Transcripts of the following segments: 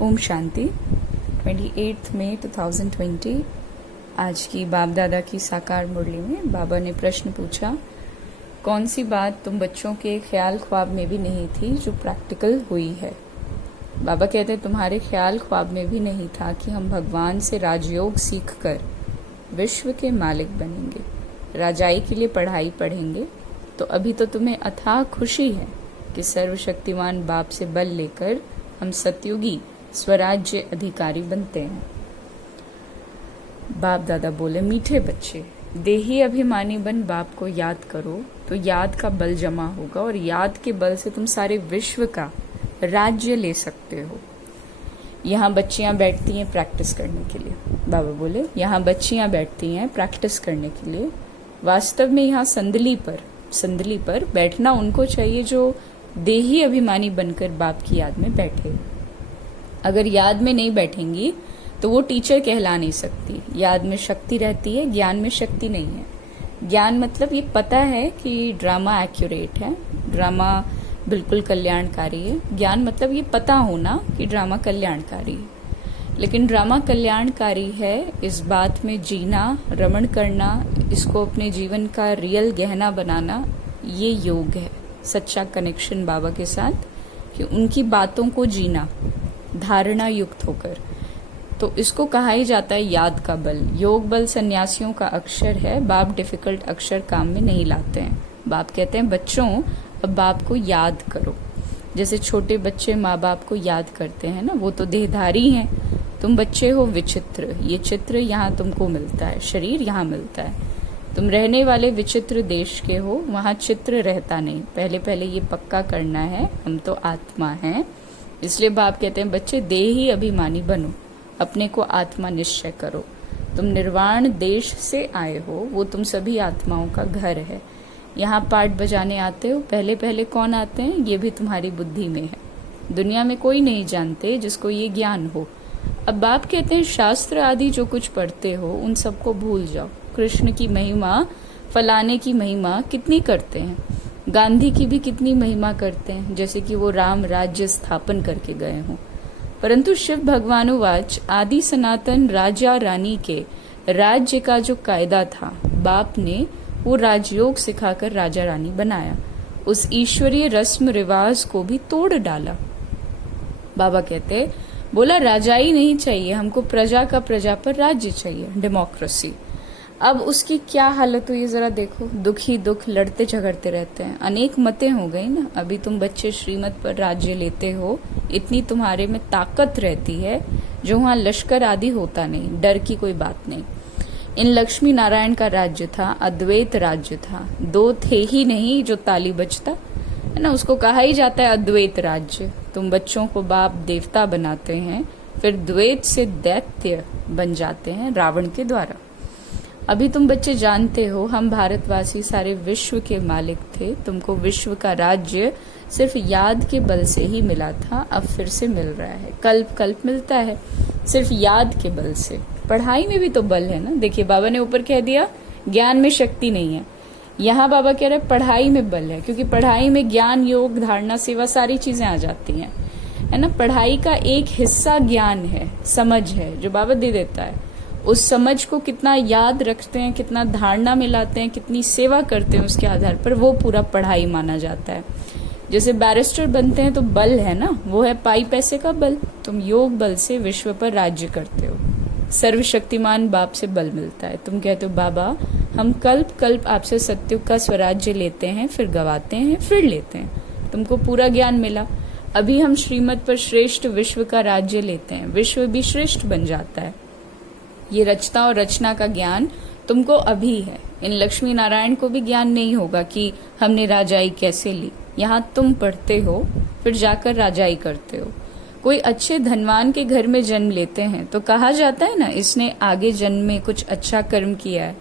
ओम शांति। 28 मई 2020 आज की बाप दादा की साकार मुरली में बाबा ने प्रश्न पूछा, कौन सी बात तुम बच्चों के ख्याल ख्वाब में भी नहीं थी जो प्रैक्टिकल हुई है। बाबा कहते तुम्हारे ख्याल ख्वाब में भी नहीं था कि हम भगवान से राजयोग सीखकर विश्व के मालिक बनेंगे, राजाई के लिए पढ़ाई पढ़ेंगे। तो अभी तो तुम्हें अथाह खुशी है कि सर्वशक्तिमान बाप से बल लेकर हम सतयुगी स्वराज्य अधिकारी बनते हैं। बाप दादा बोले, मीठे बच्चे, देही अभिमानी बन बाप को याद करो तो याद का बल जमा होगा और याद के बल से तुम सारे विश्व का राज्य ले सकते हो। यहाँ बच्चियां बैठती हैं प्रैक्टिस करने के लिए। बाबा बोले, यहाँ बच्चियां बैठती हैं प्रैक्टिस करने के लिए। वास्तव में यहाँ संदली पर बैठना उनको चाहिए जो देही अभिमानी बनकर बाप की याद में बैठे। अगर याद में नहीं बैठेंगी तो वो टीचर कहला नहीं सकती। याद में शक्ति रहती है, ज्ञान में शक्ति नहीं है। ज्ञान मतलब ये पता है कि ड्रामा एक्यूरेट है, ड्रामा बिल्कुल कल्याणकारी है। ज्ञान मतलब ये पता होना कि ड्रामा कल्याणकारी है। लेकिन ड्रामा कल्याणकारी है इस बात में जीना, रमण करना, इसको अपने जीवन का रियल गहना बनाना, ये योग है। सच्चा कनेक्शन बाबा के साथ कि उनकी बातों को जीना धारणा युक्त होकर। तो इसको कहा ही जाता है याद का बल। योग बल सन्यासियों का अक्षर है। बाप डिफिकल्ट अक्षर काम में नहीं लाते हैं। बाप कहते हैं बच्चों, अब बाप को याद करो। जैसे छोटे बच्चे माँ बाप को याद करते हैं ना, वो तो देहधारी हैं। तुम बच्चे हो विचित्र। ये चित्र यहाँ तुमको मिलता है, शरीर यहाँ मिलता है। तुम रहने वाले विचित्र देश के हो, वहाँ चित्र रहता नहीं। पहले ये पक्का करना है, हम तो आत्मा हैं। इसलिए बाप कहते हैं बच्चे देही अभिमानी बनो, अपने को आत्मा निश्चय करो। तुम निर्वाण देश से आए हो, वो तुम सभी आत्माओं का घर है। यहाँ पाठ बजाने आते हो, पहले कौन आते हैं ये भी तुम्हारी बुद्धि में है। दुनिया में कोई नहीं जानते जिसको ये ज्ञान हो। अब बाप कहते हैं शास्त्र आदि जो कुछ पढ़ते हो उन सबको भूल जाओ। कृष्ण की महिमा, फलाने की महिमा कितनी करते हैं, गांधी की भी कितनी महिमा करते हैं, जैसे कि वो राम राज्य स्थापन करके गए हों। परंतु शिव भगवानुवाच आदि सनातन राजा रानी के राज्य का जो कायदा था, बाप ने वो राजयोग सिखाकर राजा रानी बनाया। उस ईश्वरीय रस्म रिवाज को भी तोड़ डाला। बाबा कहते बोला राजाई नहीं चाहिए हमको, प्रजा का प्रजा पर राज्य चाहिए, डेमोक्रेसी। अब उसकी क्या हालत हुई जरा देखो, दुखी दुख लड़ते झगड़ते रहते हैं। अनेक मतें हो गई ना। अभी तुम बच्चे श्रीमत पर राज्य लेते हो, इतनी तुम्हारे में ताकत रहती है जो वहाँ लश्कर आदि होता नहीं, डर की कोई बात नहीं। इन लक्ष्मी नारायण का राज्य था, अद्वैत राज्य था। दो थे ही नहीं जो ताली बजता है ना, उसको कहा ही जाता है अद्वैत राज्य। तुम बच्चों को बाप देवता बनाते हैं, फिर द्वैत से दैत्य बन जाते हैं रावण के द्वारा। अभी तुम बच्चे जानते हो हम भारतवासी सारे विश्व के मालिक थे। तुमको विश्व का राज्य सिर्फ याद के बल से ही मिला था, अब फिर से मिल रहा है। कल्प मिलता है सिर्फ याद के बल से। पढ़ाई में भी तो बल है ना। देखिए बाबा ने ऊपर कह दिया ज्ञान में शक्ति नहीं है। यहाँ बाबा कह रहे पढ़ाई में बल है, क्योंकि पढ़ाई में ज्ञान, योग, धारणा, सेवा सारी चीजें आ जाती हैं, है ना। पढ़ाई का एक हिस्सा ज्ञान है, समझ है, जो बाबा दे देता है। उस समझ को कितना याद रखते हैं, कितना धारणा में लाते हैं, कितनी सेवा करते हैं, उसके आधार पर वो पूरा पढ़ाई माना जाता है। जैसे बैरिस्टर बनते हैं तो बल है ना, वो है पाई पैसे का बल। तुम योग बल से विश्व पर राज्य करते हो। सर्वशक्तिमान बाप से बल मिलता है। तुम कहते हो बाबा हम कल्प आपसे सत्युग का स्वराज्य लेते हैं, फिर गवाते हैं, फिर लेते हैं। तुमको पूरा ज्ञान मिला। अभी हम श्रीमत पर श्रेष्ठ विश्व का राज्य लेते हैं, विश्व भी श्रेष्ठ बन जाता है। ये रचता और रचना का ज्ञान तुमको अभी है। इन लक्ष्मी नारायण को भी ज्ञान नहीं होगा कि हमने राजाई कैसे ली। यहाँ तुम पढ़ते हो, फिर जाकर राजाई करते हो। कोई अच्छे धनवान के घर में जन्म लेते हैं तो कहा जाता है ना, इसने आगे जन्म में कुछ अच्छा कर्म किया है,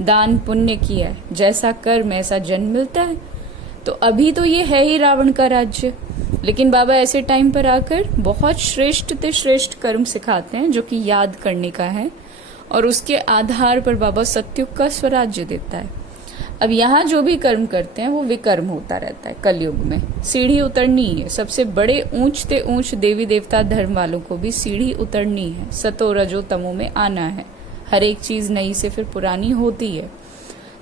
दान पुण्य किया है, जैसा कर्म ऐसा जन्म मिलता है। तो अभी तो ये है ही रावण का राज्य। लेकिन बाबा ऐसे टाइम पर आकर बहुत श्रेष्ठ से श्रेष्ठ कर्म सिखाते हैं जो कि याद करने का है, और उसके आधार पर बाबा सत्युग का स्वराज्य देता है। अब यहाँ जो भी कर्म करते हैं वो विकर्म होता रहता है। कलयुग में सीढ़ी उतरनी है, सबसे बड़े ऊंचते ऊंच देवी देवता धर्म वालों को भी सीढ़ी उतरनी है, सतो रजो तमो में आना है। हर एक चीज नई से फिर पुरानी होती है।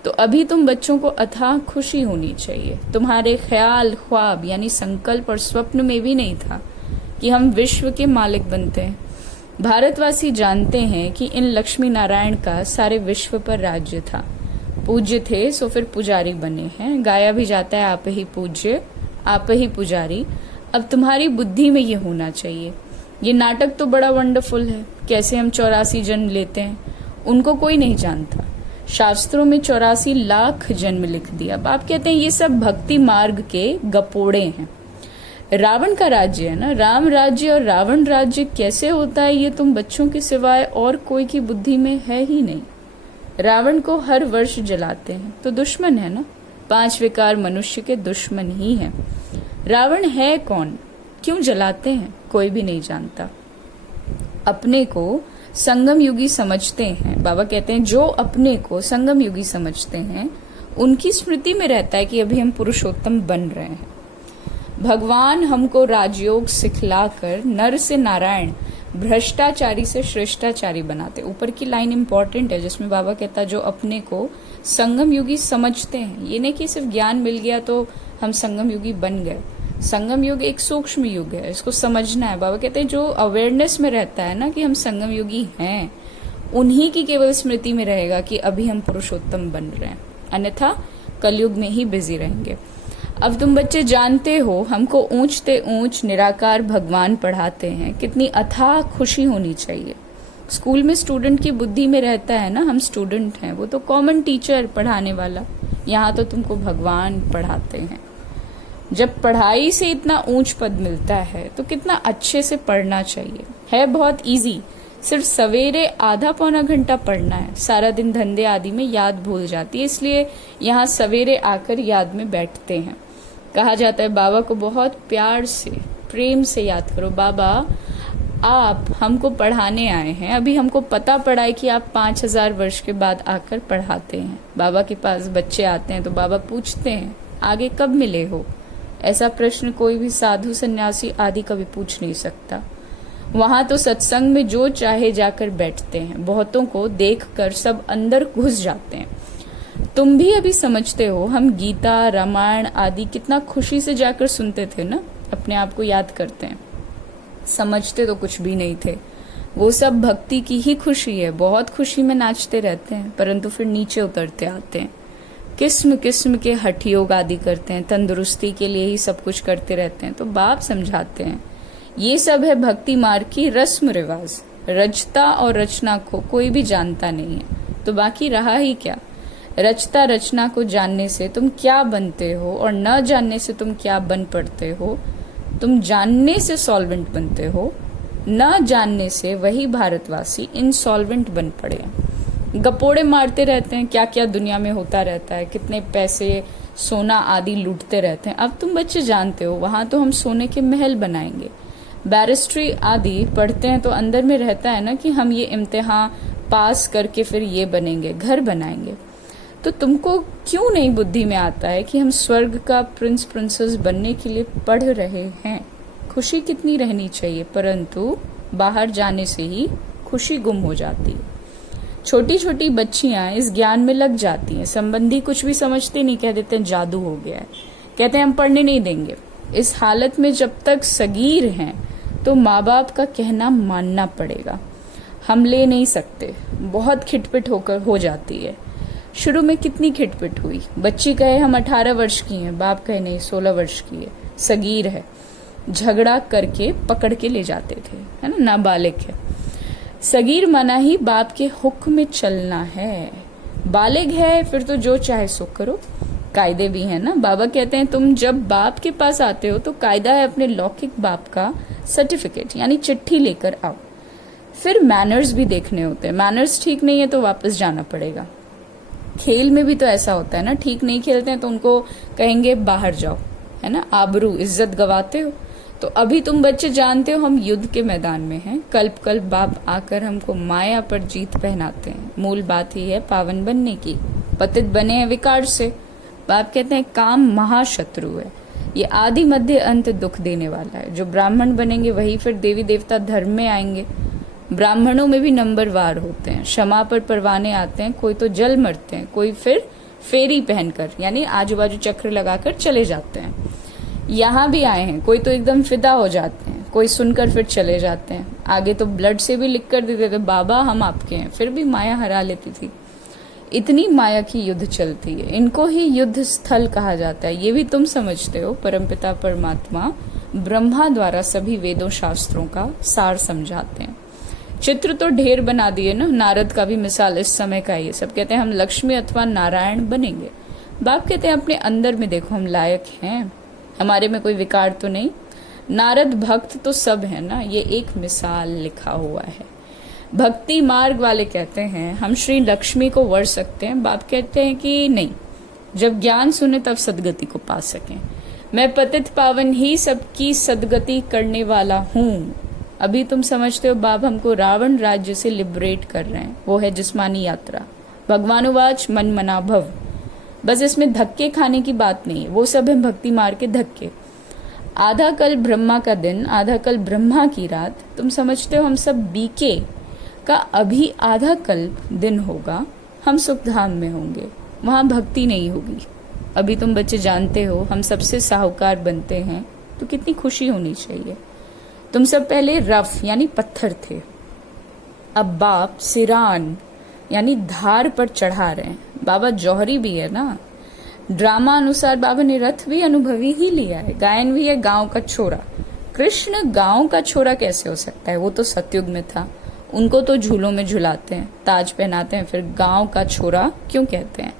तो अभी तुम बच्चों को अथाह खुशी होनी चाहिए। तुम्हारे ख्याल ख्वाब यानी संकल्प और स्वप्न में भी नहीं था कि हम विश्व के मालिक बनते हैं। भारतवासी जानते हैं कि इन लक्ष्मी नारायण का सारे विश्व पर राज्य था। पूज्य थे सो फिर पुजारी बने हैं। गाया भी जाता है आप ही पूज्य आप ही पुजारी। अब तुम्हारी बुद्धि में ये होना चाहिए। ये नाटक तो बड़ा वंडरफुल है, कैसे हम 84 जन्म लेते हैं, उनको कोई नहीं जानता। शास्त्रों में 84 लाख जन्म लिख दिया। अब आप कहते हैं ये सब भक्ति मार्ग के गपोड़े हैं। रावण का राज्य है ना, राम राज्य और रावण राज्य कैसे होता है ये तुम बच्चों के सिवाय और कोई की बुद्धि में है ही नहीं। रावण को हर वर्ष जलाते हैं तो दुश्मन है ना, 5 विकार मनुष्य के दुश्मन ही हैं। रावण है कौन, क्यों जलाते हैं, कोई भी नहीं जानता। अपने को संगम युगी समझते हैं। बाबा कहते हैं जो अपने को संगम युगी समझते हैं उनकी स्मृति में रहता है कि अभी हम पुरुषोत्तम बन रहे हैं। भगवान हमको राजयोग सिखलाकर नर से नारायण, भ्रष्टाचारी से श्रेष्ठाचारी बनाते। ऊपर की लाइन इंपॉर्टेंट है जिसमें बाबा कहता है जो अपने को संगम युगी समझते हैं। ये नहीं कि सिर्फ ज्ञान मिल गया तो हम संगम युगी बन गए। संगम युग एक सूक्ष्म युग है, इसको समझना है। बाबा कहते हैं जो अवेयरनेस में रहता है ना कि हम संगम युगी हैं, उन्हीं की केवल स्मृति में रहेगा कि अभी हम पुरुषोत्तम बन रहे हैं, अन्यथा कलयुग में ही बिजी रहेंगे। अब तुम बच्चे जानते हो हमको ऊंचते ऊंच निराकार भगवान पढ़ाते हैं, कितनी अथाह खुशी होनी चाहिए। स्कूल में स्टूडेंट की बुद्धि में रहता है ना हम स्टूडेंट हैं, वो तो कॉमन टीचर पढ़ाने वाला, यहाँ तो तुमको भगवान पढ़ाते हैं। जब पढ़ाई से इतना ऊंच पद मिलता है तो कितना अच्छे से पढ़ना चाहिए। है बहुत इजी, सिर्फ सवेरे आधा पौना घंटा पढ़ना है। सारा दिन धंधे आदि में याद भूल जाती है, इसलिए यहाँ सवेरे आकर याद में बैठते हैं। कहा जाता है बाबा को बहुत प्यार से प्रेम से याद करो। बाबा आप हमको पढ़ाने आए हैं, अभी हमको पता पड़ा है कि आप 5000 वर्ष के बाद आकर पढ़ाते हैं। बाबा के पास बच्चे आते हैं तो बाबा पूछते हैं आगे कब मिले हो। ऐसा प्रश्न कोई भी साधु सन्यासी आदि कभी पूछ नहीं सकता। वहां तो सत्संग में जो चाहे जाकर बैठते हैं। बहुतों को देखकर सब अंदर घुस जाते हैं। तुम भी अभी समझते हो हम गीता रामायण आदि कितना खुशी से जाकर सुनते थे ना, अपने आप को याद करते हैं। समझते तो कुछ भी नहीं थे, वो सब भक्ति की ही खुशी है। बहुत खुशी में नाचते रहते हैं परंतु फिर नीचे उतरते आते हैं। किस्म किस्म के हठ योग आदि करते हैं, तंदुरुस्ती के लिए ही सब कुछ करते रहते हैं। तो बाप समझाते हैं ये सब है भक्ति मार्ग की रस्म रिवाज। रचता और रचना को कोई भी जानता नहीं है तो बाकी रहा ही क्या। रचता रचना को जानने से तुम क्या बनते हो और न जानने से तुम क्या बन पड़ते हो। तुम जानने से सॉल्वेंट बनते हो, न जानने से वही भारतवासी इनसॉल्वेंट बन पड़े। गपोड़े मारते रहते हैं क्या क्या दुनिया में होता रहता है, कितने पैसे सोना आदि लूटते रहते हैं। अब तुम बच्चे जानते हो वहां तो हम सोने के महल बनाएंगे। बैरिस्ट्री आदि पढ़ते हैं तो अंदर में रहता है ना कि हम ये इम्तिहान पास करके फिर ये बनेंगे, घर बनाएंगे। तो तुमको क्यों नहीं बुद्धि में आता है कि हम स्वर्ग का प्रिंस प्रिंसेस बनने के लिए पढ़ रहे हैं। खुशी कितनी रहनी चाहिए, परंतु बाहर जाने से ही खुशी गुम हो जाती है। छोटी छोटी बच्चियां इस ज्ञान में लग जाती हैं। संबंधी कुछ भी समझते नहीं, कह देते हैं जादू हो गया है, कहते हैं हम पढ़ने नहीं देंगे। इस हालत में जब तक सगीर हैं तो माँ बाप का कहना मानना पड़ेगा। हम ले नहीं सकते, बहुत खिटपिट होकर हो जाती है। शुरू में कितनी खिटपिट हुई, बच्ची कहे हम 18 वर्ष की हैं, बाप कहे नहीं 16 वर्ष की है, सगीर है। झगड़ा करके पकड़ के ले जाते थे, है ना, नाबालिग है। सगीर माना ही बाप के हुक्म में चलना है। बालिग है फिर तो जो चाहे सो करो। कायदे भी है ना। बाबा कहते हैं तुम जब बाप के पास आते हो तो कायदा है अपने लौकिक बाप का सर्टिफिकेट यानी चिट्ठी लेकर आओ। फिर मैनर्स भी देखने होते हैं। मैनर्स ठीक नहीं है तो वापस जाना पड़ेगा। खेल में भी तो ऐसा होता है ना, ठीक नहीं खेलते हैं तो उनको कहेंगे बाहर जाओ, है ना, आबरू इज्जत गवाते हो। तो अभी तुम बच्चे जानते हो हम युद्ध के मैदान में हैं। कल्प बाप आकर हमको माया पर जीत पहनाते हैं। मूल बात ही है पावन बनने की। पतित बने हैं विकार से। बाप कहते हैं काम महाशत्रु है, ये आदि मध्य अंत दुख देने वाला है। जो ब्राह्मण बनेंगे वही फिर देवी देवता धर्म में आएंगे। ब्राह्मणों में भी नंबरवार होते हैं, क्षमा पर परवाने आते हैं, कोई तो जल मरते हैं, कोई फिर फेरी पहनकर यानी आजू बाजू चक्र लगाकर चले जाते हैं। यहाँ भी आए हैं, कोई तो एकदम फिदा हो जाते हैं, कोई सुनकर फिर चले जाते हैं। आगे तो ब्लड से भी लिख कर देते थे बाबा हम आपके हैं, फिर भी माया हरा लेती थी। इतनी माया की युद्ध चलती है, इनको ही युद्ध स्थल कहा जाता है। ये भी तुम समझते हो, परमपिता परमात्मा ब्रह्मा द्वारा सभी वेदों शास्त्रों का सार समझाते हैं। चित्र तो ढेर बना दिए ना, नारद का भी मिसाल इस समय का ही है। सब कहते हैं हम लक्ष्मी अथवा नारायण बनेंगे। बाप कहते हैं अपने अंदर में देखो हम लायक हैं, हमारे में कोई विकार तो नहीं। नारद भक्त तो सब है ना, ये एक मिसाल लिखा हुआ है। भक्ति मार्ग वाले कहते हैं हम श्री लक्ष्मी को वर सकते हैं। बाप कहते हैं कि नहीं, जब ज्ञान सुने तब सदगति को पा सकें। मैं पतित पावन ही सबकी सदगति करने वाला हूँ। अभी तुम समझते हो बाप हमको रावण राज्य से लिबरेट कर रहे हैं, वो है जिस्मानी यात्रा। भगवानुवाच मन मना भव, बस इसमें धक्के खाने की बात नहीं है, वो सब है भक्ति मार्ग के धक्के। आधा कल ब्रह्मा का दिन, आधा कल ब्रह्मा की रात। तुम समझते हो हम सब बीके का अभी आधा कल दिन होगा, हम सुखधाम में होंगे, वहां भक्ति नहीं होगी। अभी तुम बच्चे जानते हो हम सबसे साहूकार बनते हैं तो कितनी खुशी होनी चाहिए। तुम सब पहले रफ यानी पत्थर थे, अब बाप सिरान यानी धार पर चढ़ा रहे हैं। बाबा जौहरी भी है ना, ड्रामा अनुसार बाबा ने रथ भी अनुभवी ही लिया है। गायन भी है गांव का छोरा। कृष्ण गांव का छोरा कैसे हो सकता है, वो तो सतयुग में था। उनको तो झूलों में झुलाते हैं, ताज पहनाते हैं, फिर गांव का छोरा क्यों कहते हैं।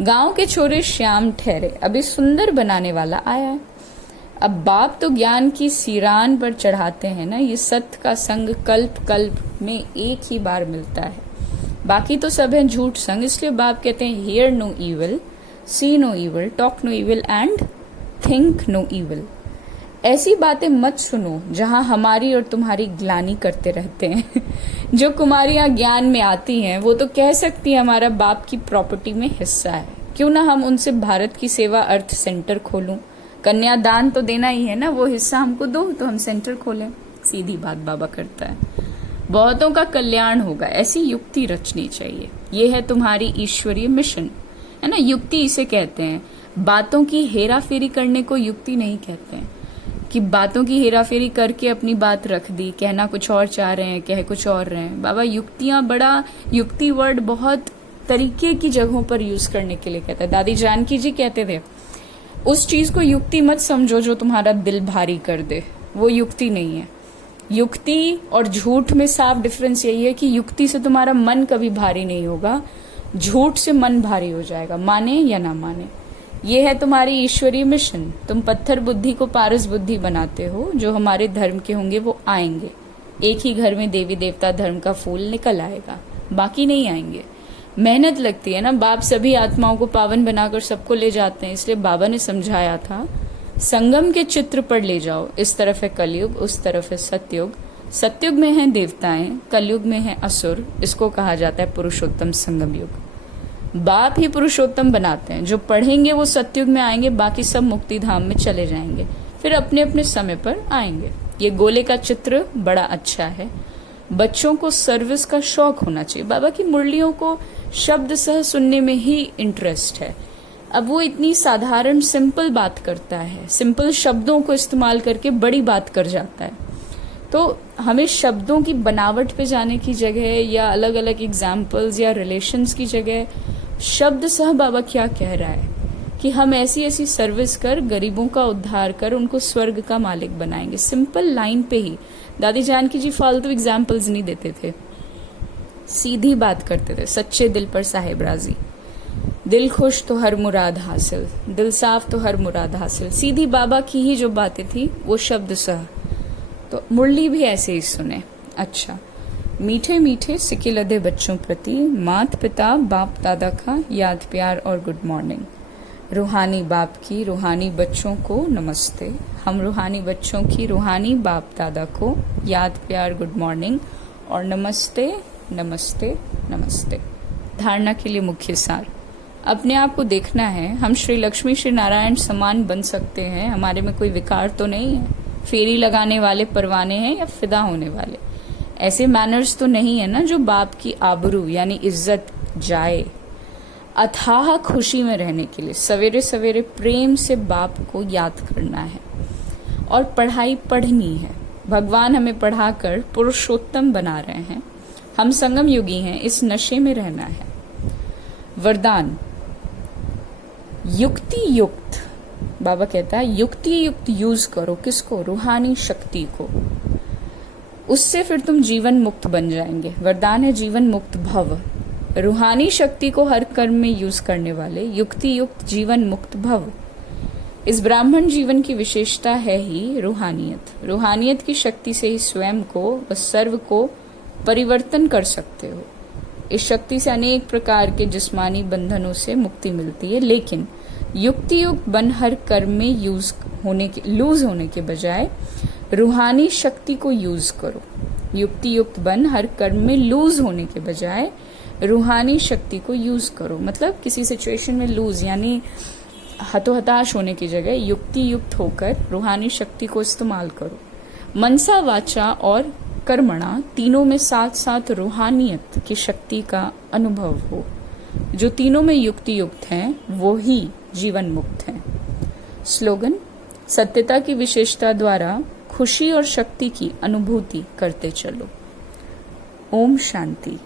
गांव के छोरे श्याम ठहरे, अभी सुंदर बनाने वाला आया है। अब बाप तो ज्ञान की सिरान पर चढ़ाते हैं ना। ये सत्य का संग कल्प कल्प में एक ही बार मिलता है, बाकी तो सब है झूठ संग। इसलिए बाप कहते हैं hear no evil, see no evil, talk no evil and think no evil. ऐसी बातें मत सुनो जहां हमारी और तुम्हारी ग्लानि करते रहते हैं। जो कुमारियां ज्ञान में आती हैं वो तो कह सकती है हमारा बाप की प्रॉपर्टी में हिस्सा है, क्यों ना हम उनसे भारत की सेवा अर्थ सेंटर खोलूं। कन्यादान तो देना ही है ना, वो हिस्सा हमको दो तो हम सेंटर खोलें। सीधी बात बाबा करता है। बहुतों का कल्याण होगा, ऐसी युक्ति रचनी चाहिए। ये है तुम्हारी ईश्वरीय मिशन, है ना। युक्ति इसे कहते हैं, बातों की हेरा फेरी करने को युक्ति नहीं कहते हैं कि बातों की हेरा फेरी करके अपनी बात रख दी, कहना कुछ और चाह रहे हैं, कह कुछ और रहे हैं। बाबा युक्तियां बड़ा, युक्ति वर्ड बहुत तरीके की जगहों पर यूज करने के लिए कहता है। दादी जानकी जी कहते थे उस चीज को युक्ति मत समझो जो तुम्हारा दिल भारी कर दे, वो युक्ति नहीं है। युक्ति और झूठ में साफ डिफरेंस यही है कि युक्ति से तुम्हारा मन कभी भारी नहीं होगा, झूठ से मन भारी हो जाएगा, माने या ना माने। ये है तुम्हारी ईश्वरीय मिशन। तुम पत्थर बुद्धि को पारस बुद्धि बनाते हो, जो हमारे धर्म के होंगे वो आएंगे। एक ही घर में देवी देवता धर्म का फूल निकल आएगा, बाकी नहीं आएंगे। मेहनत लगती है ना, बाप सभी आत्माओं को पावन बनाकर सबको ले जाते हैं। इसलिए बाबा ने समझाया था संगम के चित्र पर ले जाओ, इस तरफ है कलयुग, उस तरफ है सतयुग। सतयुग में है देवताएं, कलयुग में है असुर। इसको कहा जाता है पुरुषोत्तम संगम युग। बाप ही पुरुषोत्तम बनाते हैं, जो पढ़ेंगे वो सतयुग में आएंगे, बाकी सब मुक्ति धाम में चले जाएंगे, फिर अपने अपने समय पर आएंगे। ये गोले का चित्र बड़ा अच्छा है। बच्चों को सर्विस का शौक होना चाहिए। बाबा की मुरलियों को शब्द सह सुनने में ही इंटरेस्ट है। अब वो इतनी साधारण सिंपल बात करता है, सिंपल शब्दों को इस्तेमाल करके बड़ी बात कर जाता है। तो हमें शब्दों की बनावट पे जाने की जगह या अलग अलग एग्जाम्पल्स या रिलेशंस की जगह शब्द सह बाबा क्या कह रहा है कि हम ऐसी ऐसी सर्विस कर, गरीबों का उद्धार कर, उनको स्वर्ग का मालिक बनाएंगे। सिंपल लाइन पे ही दादी जानकी जी फालतू एग्जाम्पल्स नहीं देते थे, सीधी बात करते थे। सच्चे दिल पर साहेब राजी, दिल खुश तो हर मुराद हासिल, दिल साफ तो हर मुराद हासिल। सीधी बाबा की ही जो बातें थी वो शब्द सह। तो मुरली भी ऐसे ही सुने। अच्छा, मीठे मीठे सिके लदे बच्चों प्रति मात पिता बाप दादा का याद प्यार और गुड मॉर्निंग। रूहानी बाप की रूहानी बच्चों को नमस्ते। हम रूहानी बच्चों की रूहानी बाप दादा को याद प्यार गुड मॉर्निंग और नमस्ते नमस्ते नमस्ते। धारणा के लिए मुख्य सार, अपने आप को देखना है, हम श्री लक्ष्मी श्री नारायण समान बन सकते हैं, हमारे में कोई विकार तो नहीं है, फेरी लगाने वाले परवाने हैं या फिदा होने वाले, ऐसे मैनर्स तो नहीं है ना जो बाप की आबरू यानी इज्जत जाए। अथाह खुशी में रहने के लिए सवेरे सवेरे प्रेम से बाप को याद करना है और पढ़ाई पढ़नी है। भगवान हमें पढ़ाकर पुरुषोत्तम बना रहे हैं, हम संगम युगी हैं, इस नशे में रहना है। वरदान युक्ति युक्त, बाबा कहता है युक्ति युक्त यूज करो, किसको? रूहानी शक्ति को, उससे फिर तुम जीवन मुक्त बन जाएंगे। वरदान है जीवन मुक्त भव, रूहानी शक्ति को हर कर्म में यूज करने वाले, युक्ति युक्त जीवन मुक्त भव। इस ब्राह्मण जीवन की विशेषता है ही रूहानियत। रूहानियत की शक्ति से ही स्वयं को व सर्व को परिवर्तन कर सकते हो। इस शक्ति से अनेक प्रकार के जिस्मानी बंधनों से मुक्ति मिलती है, लेकिन युक्ति युक्त बन हर कर्म में लूज होने के बजाय रूहानी शक्ति को यूज करो। युक्ति युक्त बन हर कर्म में लूज होने के बजाय रूहानी शक्ति को यूज करो। मतलब किसी सिचुएशन में लूज यानी हतोहताश होने की जगह युक्ति युक्त होकर रूहानी शक्ति को इस्तेमाल करो। मनसा वाचा और कर्मणा तीनों में साथ साथ रूहानियत की शक्ति का अनुभव हो। जो तीनों में युक्ति युक्त हैं वो ही जीवन मुक्त हैं। स्लोगन सत्यता की विशेषता द्वारा खुशी और शक्ति की अनुभूति करते चलो। ओम शांति।